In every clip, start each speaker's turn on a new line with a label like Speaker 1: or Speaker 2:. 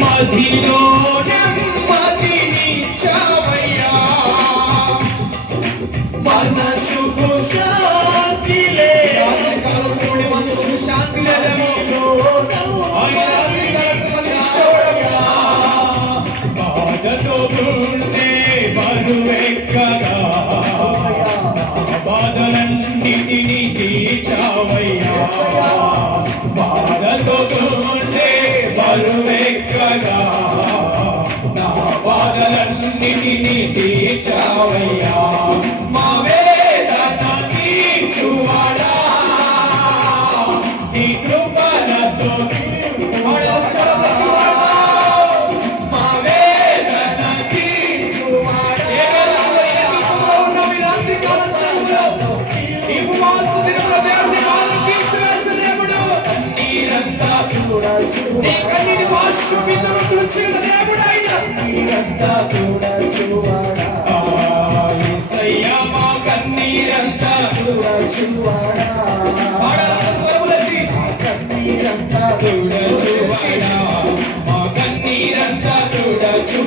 Speaker 1: మదిలోన మదినిచ్చావయ్యా. మనసుకు శాంతి మనసు శాంతి బాధతో ఉంటే బరువెక్కడా? బాధలన్నిటిని తీర్చావయ్యా. కరుణెక్కగా నా బాధలన్నిటినీ తీర్చావయ్యా.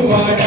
Speaker 1: Lord.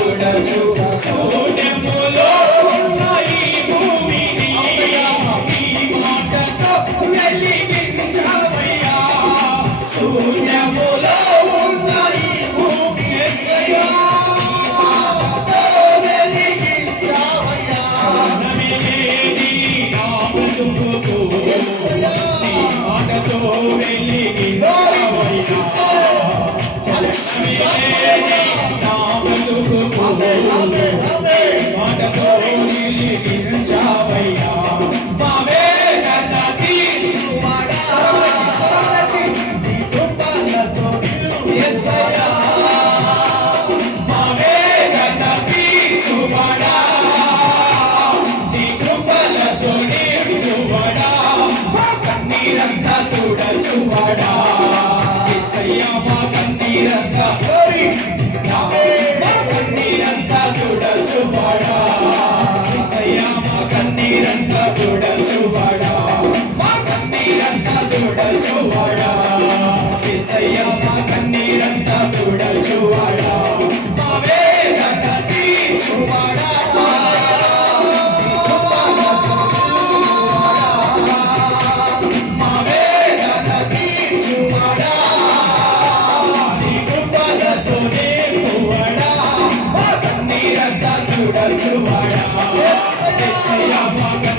Speaker 1: మాట Sama Gandhi Raka to Sama